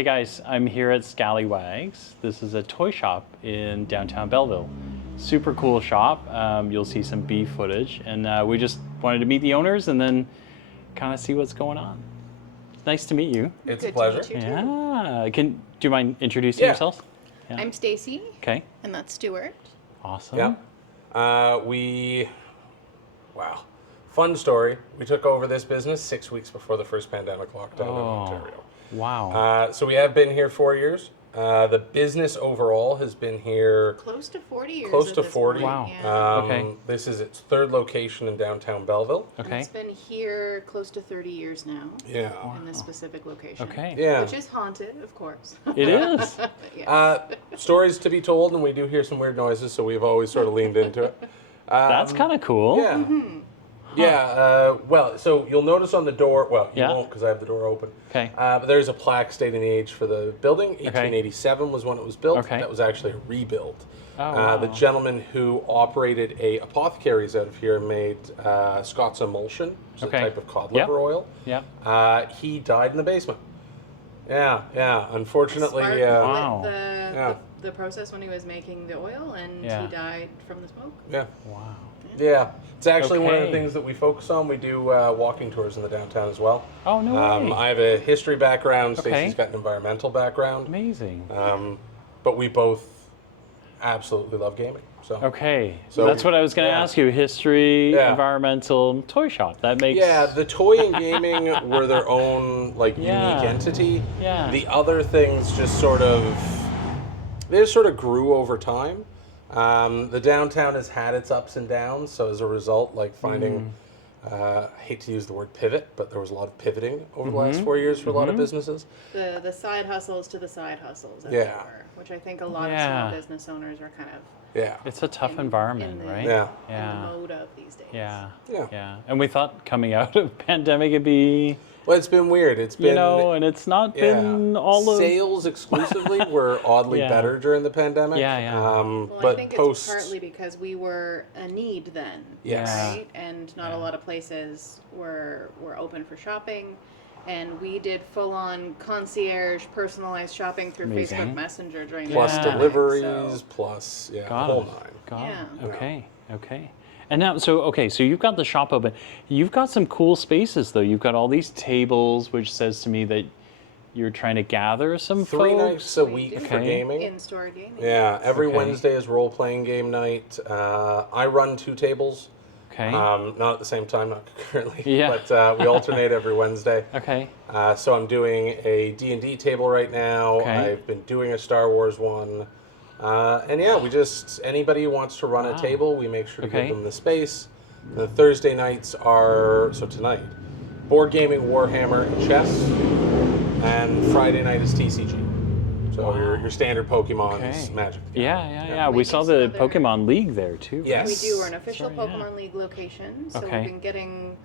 Hey guys, I'm here at Scalliwags. This is a toy shop in downtown Belleville. Super cool shop. You'll see some beef footage, and we just wanted to meet the owners and then kind of see what's going on. Nice to meet you. It's Good a pleasure. to meet you too. Yeah. Do you mind introducing Yeah. yourselves? Yeah. I'm Stacy, Okay. and that's Stuart. Awesome. Yeah. Wow. Fun story. We took over this business 6 weeks before the first pandemic lockdown in Ontario. Wow. So we have been here 4 years. The business overall has been here Close to 40 years. close at to this 40. point, Wow. Yeah. Okay. This is its third location in downtown Belleville. And Okay. it's been here close to 30 years now Yeah. in this specific location. Okay. Yeah. Which is haunted, of course. It is. Yes. Stories to be told, and we do hear some weird noises, so we've always sort of leaned into it. That's kind of cool. Yeah. Mm-hmm. Yeah. Well, so you'll notice on the door, well, you Yeah. won't because I have the door open. Okay. But there's a plaque stating the age for the building. 1887 was when it was built. Okay. That was actually a rebuild. Oh, wow. The gentleman who operated a apothecaries out of here made Scott's emulsion, which is Okay. a type of cod Yep. liver oil. Yeah. He died in the basement. Yeah. Unfortunately, Spark Wow. with Yeah. the process when he was making the oil, and Yeah. he died from the smoke. yeah. Wow. Yeah, it's actually one of the Okay. things that we focus on. We do walking tours in the downtown as well. Oh, no way. I have a history background. Okay. Stacey's got an environmental background. Amazing. But we both absolutely love gaming. So Okay, So- that's what I was going to yeah. ask you. History, Yeah. environmental, toy shop. That makes yeah, the toy and gaming were their own Yeah. unique entity. Yeah. The other things just sort of grew over time. The downtown has had its ups and downs, so as a result, like finding, I hate to use the word pivot, but there was a lot of pivoting over the last 4 years for a lot of businesses. The side hustles to the side hustles, as Yeah. it were, which I think a lot of Yeah. small business owners are kind of Yeah. It's a tough in- environment, in the- right? Yeah. in Yeah. the mode of these days. Yeah. Yeah. Yeah. And we thought coming out of pandemic it'd be, Well, it's been weird. It's been, you know, and it's not been all of sales exclusively were oddly Yeah. better during the pandemic. Yeah. Well, but I think post, it's partly because we were a need then, Yes. right? And not a lot of places were open for shopping. And we did full-on concierge, personalized shopping through Amazing. Facebook Messenger during plus the Yeah. pandemic, deliveries, so- plus the Got whole it. nine. Got it. Yeah. Okay. And now, so you've got the shop open. You've got some cool spaces, though. You've got all these tables, which says to me that you're trying to gather some 3 folks. nights a We week do. for Okay. gaming. In-store gaming. Yeah, every Okay. Wednesday is role-playing game night. I run 2 tables. Okay. Not at the same time, not currently. Yeah. But we alternate every Wednesday. Okay. So I'm doing a D&D table right now. Okay. I've been doing a Star Wars one. And yeah, anybody who wants to run Wow. a table, we make sure to Okay. give them the space. The Thursday nights are, so tonight, board gaming, Warhammer, and chess. And Friday night is TCG. So your standard Pokemon's Okay. Magic. Yeah. We We do saw some the other- Pokemon League there too. Yeah. We Yes. do. We're an official Sorry, yeah. Pokemon League location, so Okay. we've been getting,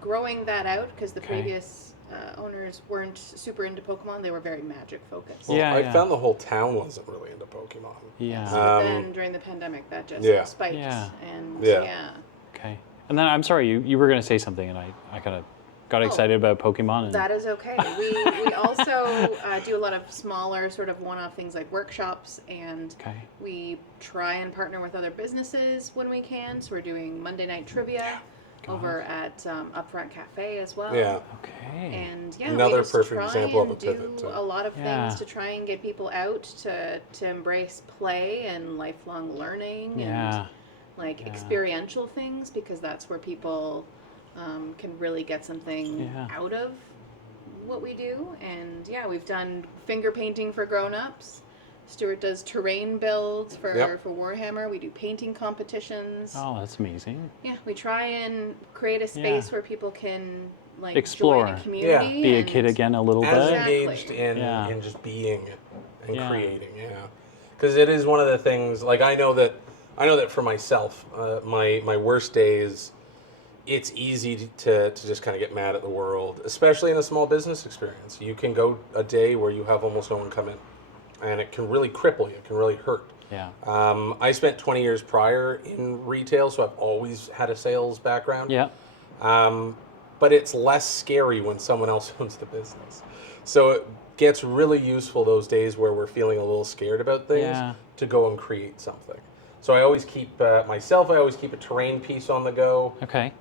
growing that out because the Okay. previous owners weren't super into Pokemon. They were very Magic focused. Well, Yeah, I yeah. found the whole town wasn't really into Pokemon. Yeah. But then during the pandemic, that just Yeah. spiked. Yeah. And Yeah. yeah. Okay. And then I'm sorry, you were going to say something, and I kind of got excited about Pokemon. And, That is okay. We also do a lot of smaller sort of one-off things like workshops, and Okay. we try and partner with other businesses when we can. So we're doing Monday night trivia over at Upfront Cafe as well. Yeah. Okay. And yeah, Another we just perfect try example of and a pivot, do too. a lot of Yeah. things to try and get people out to embrace play and lifelong learning Yeah. and like Yeah. experiential things, because that's where people can really get something Yeah. out of what we do. And yeah, we've done finger painting for grown-ups. Stuart does terrain builds for Yep. Warhammer. We do painting competitions. Oh, that's amazing. Yeah, we try and create a space where people can like Explore. join a community. Be a and- kid again a little As bit. Exactly. engaged in, Yeah. in just being and Yeah. creating, because it is one of the things. Like I know that for myself, my worst days, it's easy to just kind of get mad at the world, especially in a small business experience. You can go a day where you have almost no one come in, and it can really cripple you. It can really hurt. Yeah. I spent 20 years prior in retail, so I've always had a sales background. Yeah. But it's less scary when someone else owns the business. So gets really useful those days where we're feeling a little scared about things Yeah. to go and create something. So I always keep I always keep a terrain piece on the go. Okay.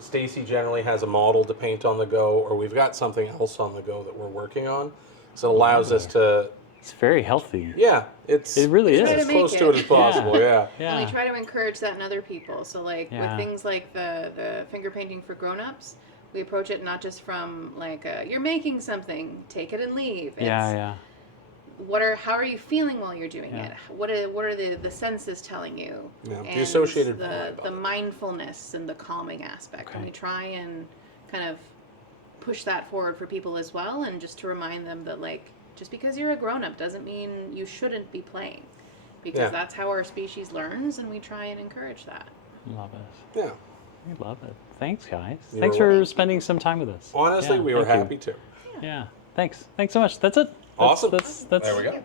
Stacy generally has a model to paint on the go, or we've got something else on the go that we're working on. So it allows us to, It's very healthy. yeah, it's It really Try is. to as make close it. to it as possible. Yeah. Yeah. And we try to encourage that in other people. So like Yeah. with things like the finger painting for grown-ups, we approach it not just from like you're making something, take it and leave. Yeah. How are you feeling while you're doing Yeah. it? What are the senses telling you? Yeah, the And associated the vibe of it. mindfulness and the calming aspect. Okay. And we try and kind of push that forward for people as well, and just to remind them that like just because you're a grown-up doesn't mean you shouldn't be playing, because Yeah. that's how our species learns, and we try and encourage that. Love it. Yeah. We love it. Thanks, guys. You're Thanks for welcome. spending some time with us. Honestly, Yeah, we were thank you. happy to. Yeah. Thanks. Thanks so much. That's it. Awesome. That's There we go.